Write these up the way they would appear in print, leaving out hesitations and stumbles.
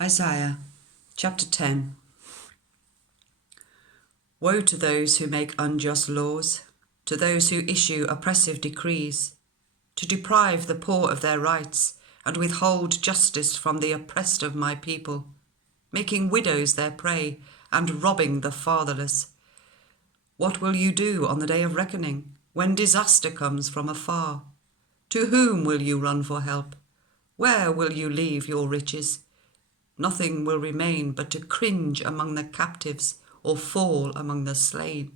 Isaiah chapter 10. Woe to those who make unjust laws, to those who issue oppressive decrees, to deprive the poor of their rights and withhold justice from the oppressed of my people, making widows their prey and robbing the fatherless. What will you do on the day of reckoning, when disaster comes from afar? To whom will you run for help? Where will you leave your riches? Nothing will remain but to cringe among the captives or fall among the slain.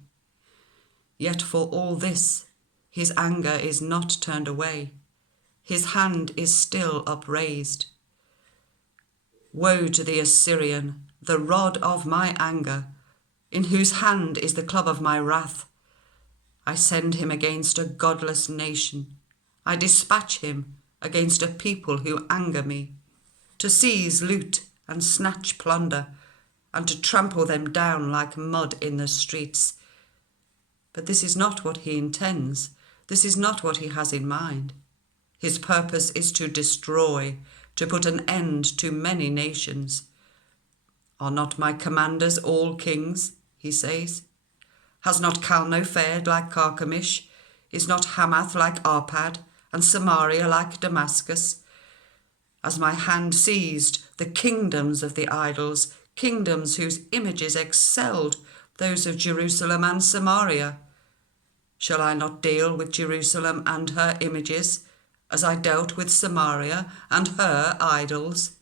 Yet for all this, his anger is not turned away. His hand is still upraised. Woe to the Assyrian, the rod of my anger, in whose hand is the club of my wrath. I send him against a godless nation. I dispatch him against a people who anger me, to seize loot and snatch plunder, and to trample them down like mud in the streets. But this is not what he intends. This is not what he has in mind. His purpose is to destroy, to put an end to many nations. Are not my commanders all kings, he says? Has not Calno fared like Carchemish? Is not Hamath like Arpad, and Samaria like Damascus? As my hand seized the kingdoms of the idols, kingdoms whose images excelled those of Jerusalem and Samaria. Shall I not deal with Jerusalem and her images, as I dealt with Samaria and her idols?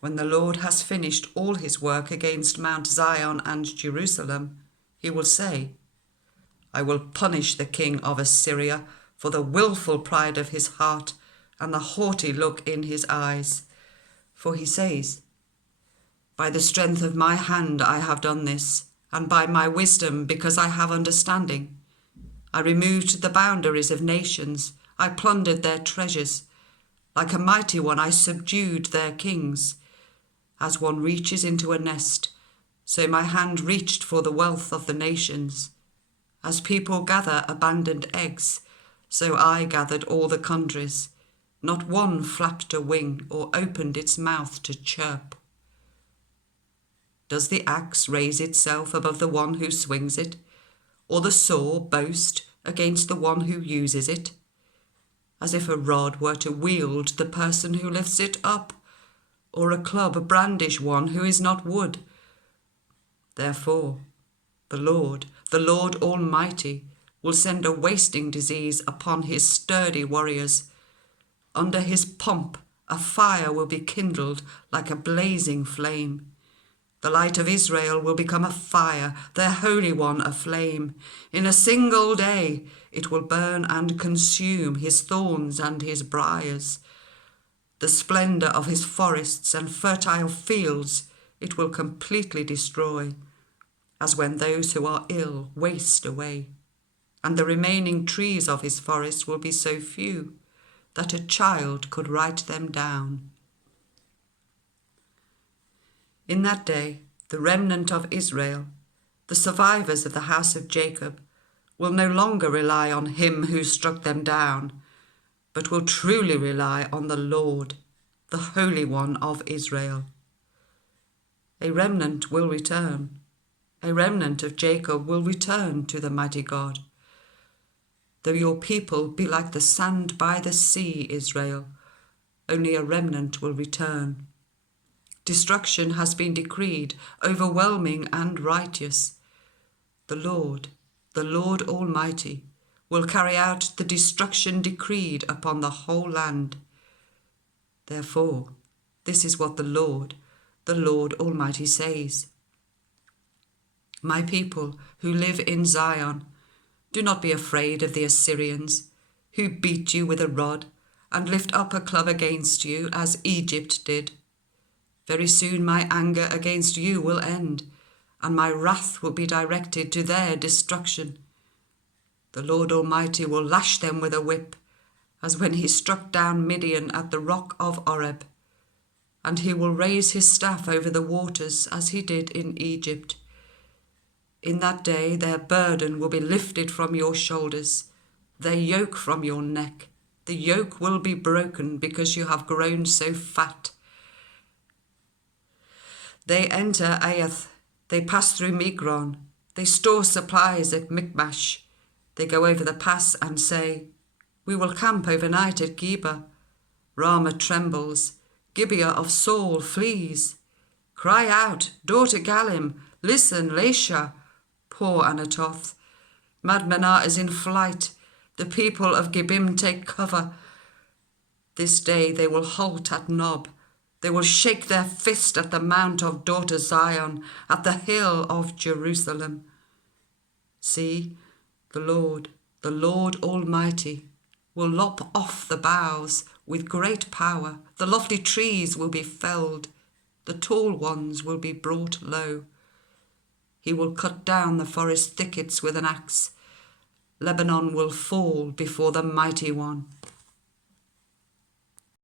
When the Lord has finished all his work against Mount Zion and Jerusalem, he will say, I will punish the king of Assyria for the willful pride of his heart and the haughty look in his eyes. For he says, by the strength of my hand I have done this, and by my wisdom, because I have understanding. I removed the boundaries of nations, I plundered their treasures. Like a mighty one I subdued their kings. As one reaches into a nest, so my hand reached for the wealth of the nations. As people gather abandoned eggs, so I gathered all the countries. Not one flapped a wing or opened its mouth to chirp. Does the axe raise itself above the one who swings it, or the saw boast against the one who uses it? As if a rod were to wield the person who lifts it up, or a club brandish one who is not wood. Therefore, the Lord Almighty, will send a wasting disease upon his sturdy warriors. Under his pomp, a fire will be kindled like a blazing flame. The light of Israel will become a fire, their Holy One a flame. In a single day it will burn and consume his thorns and his briars. The splendor of his forests and fertile fields it will completely destroy, as when those who are ill waste away. And the remaining trees of his forest will be so few that a child could write them down. In that day, the remnant of Israel, the survivors of the house of Jacob, will no longer rely on him who struck them down, but will truly rely on the Lord, the Holy One of Israel. A remnant will return. A remnant of Jacob will return to the mighty God. Though your people be like the sand by the sea, Israel, only a remnant will return. Destruction has been decreed, overwhelming and righteous. The Lord Almighty, will carry out the destruction decreed upon the whole land. Therefore, this is what the Lord Almighty says. My people who live in Zion, do not be afraid of the Assyrians, who beat you with a rod and lift up a club against you as Egypt did. Very soon my anger against you will end, and my wrath will be directed to their destruction. The Lord Almighty will lash them with a whip, as when he struck down Midian at the rock of Oreb. And he will raise his staff over the waters as he did in Egypt. In that day their burden will be lifted from your shoulders, their yoke from your neck. The yoke will be broken because you have grown so fat. They enter Aiath, they pass through Migron, they store supplies at Michmash. They go over the pass and say, we will camp overnight at Geba. Ramah trembles, Gibeah of Saul flees. Cry out, daughter Galim, listen, Laisha. Poor Anatoth. Madmenah is in flight. The people of Gibim take cover. This day they will halt at Nob. They will shake their fist at the mount of daughter Zion, at the hill of Jerusalem. See, the Lord Almighty, will lop off the boughs with great power. The lofty trees will be felled. The tall ones will be brought low. He will cut down the forest thickets with an axe. Lebanon will fall before the mighty one.